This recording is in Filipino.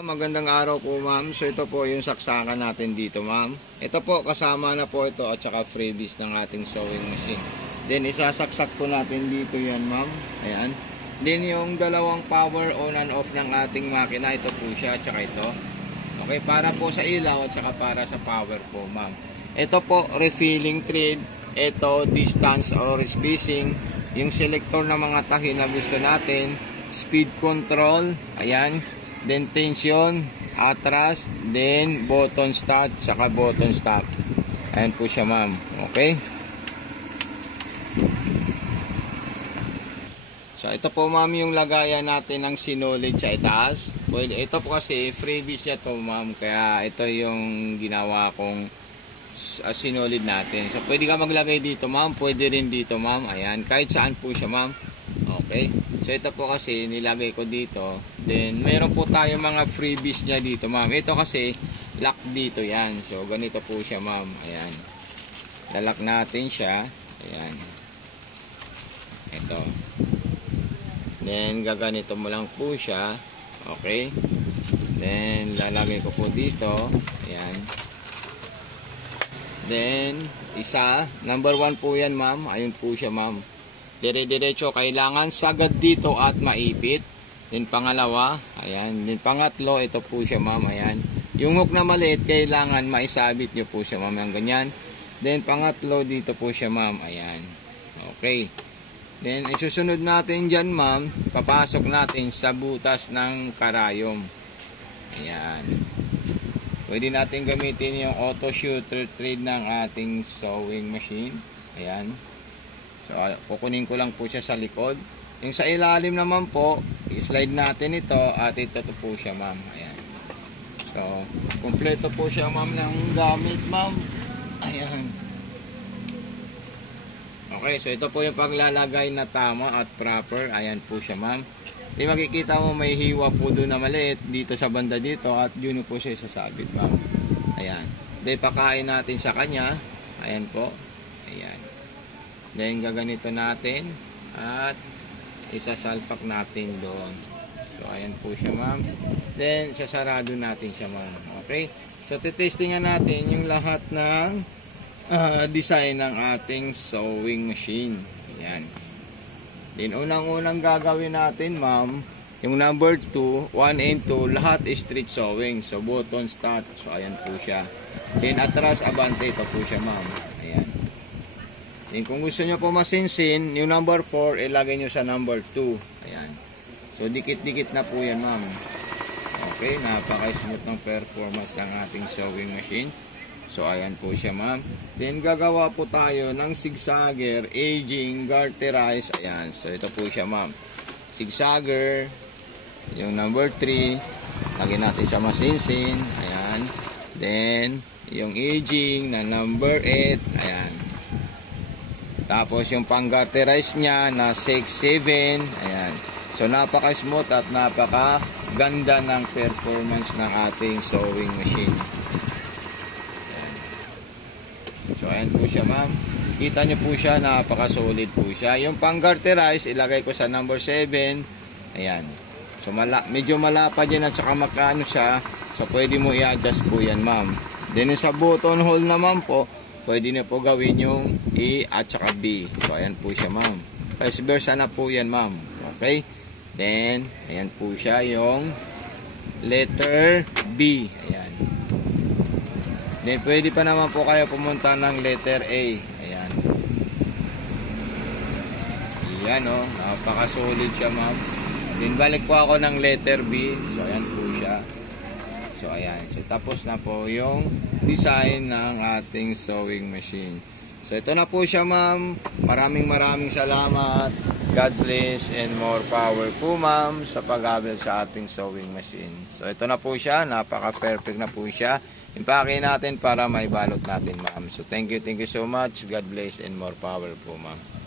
Magandang araw po ma'am. So ito po yung saksakan natin dito ma'am. Ito po kasama na po ito at saka freebies ng ating sewing machine. Then isasaksak po natin dito yan ma'am. Ayan. Then yung dalawang power on and off ng ating makina, ito po siya at saka ito. Okay, para po sa ilaw at saka para sa power po ma'am. Ito po refilling thread. Ito distance or spacing. Yung selector ng mga tahi na gusto natin. Speed control. Ayan. Then tension, atras, then button start, saka button stop. Ayan po siya ma'am. Okay. So ito po ma'am yung lagayan natin ng sinulid sa itaas. Pwede, ito po kasi freebies niya to ma'am. Kaya ito yung ginawa kong sinulid natin. So pwede ka maglagay dito ma'am. Pwede rin dito ma'am. Ayan. Kahit saan po siya ma'am. Okay. So ito po kasi nilagay ko dito. Then meron po tayo mga freebies niya dito ma'am. Ito kasi lock dito yan. So ganito po siya ma'am. Ayan. Lalak natin siya. Ayan. Ito. Then gaganito mo lang po siya. Okay. Then lalagay ko po dito. Ayan. Then isa. Number 1 po yan ma'am. Ayun po siya ma'am. Dire-diretso, kailangan sagad dito at maipit. Then pangalawa, ayan. Then pangatlo, ito po siya ma'am, ayan. Yung hook na maliit, kailangan maisabit nyo po siya ma'am, yung ganyan. Then pangatlo, dito po siya ma'am, ayan. Okay. Then isusunod natin dyan ma'am, papasok natin sa butas ng karayom. Ayan. Pwede natin gamitin yung auto shooter thread ng ating sewing machine. Ayan. So, kukunin ko lang po siya sa likod. Yung sa ilalim naman po, i-slide natin ito at ito po siya ma'am. Ayan. So, kompleto po siya ma'am ng gamit ma'am. Ayan. Okay, so ito po yung paglalagay na tama at proper. Ayan po siya ma'am. Di makikita mo may hiwa po doon na maliit dito sa banda dito at yun po siya sasabit ma'am. Ayan. Then pakain natin sa kanya. Ayan po. Ayan. Then gaganito natin at isasalpak natin doon. So ayan po siya ma'am. Then sasarado natin siya ma'am. Okay. So titestingan natin yung lahat ng design ng ating sewing machine. Ayan. Then unang-unang gagawin natin ma'am, yung number 2, 1 and 2, lahat is straight sewing. So button start. So ayan po siya. Then atras abante, ito po siya ma'am. Ayan. Then kung gusto nyo po masinsin, yung number 4, ilagay nyo sa number 2. Ayan. So dikit-dikit na po yan ma'am. Okay, napaka-smooth ng performance ng ating sewing machine. So ayan po siya ma'am. Then gagawa po tayo ng zigzagger, aging, garterize. Ayan. So ito po siya ma'am. Zigzagger, yung number 3, lagyan natin sa masinsin. Ayan. Then yung aging na number 8. Ayan. Tapos yung pang-garterize niya na 6, 7. Ayan. So napaka-smooth at napaka-ganda ng performance ng ating sewing machine. Ayan. So ayan po siya ma'am. Kita nyo po siya, napaka-solid po siya. Yung pang-garterize, ilagay ko sa number 7. Ayan. So medyo malapad yan at saka makano siya. So pwede mo i-adjust po yan ma'am. Then yung sa button hole naman po, pwede na po gawin yung A at saka B. So, ayan po siya, ma'am. Vice versa na po yan, ma'am. Okay? Then, ayan po siya yung letter B. Ayan. Then, pwede pa naman po kayo pumunta ng letter A. Ayan. Ayan, oh. Napaka-solid siya, ma'am. Then, balik po ako ng letter B. So, ayan po siya. So, ayan. So, tapos na po yung design ng ating sewing machine. So, ito na po siya ma'am. Maraming salamat. God bless and more power po ma'am sa pag-abil sa ating sewing machine. So, ito na po siya. Napaka-perfect na po siya. Impake natin para may balot natin ma'am. So, thank you so much. God bless and more power po ma'am.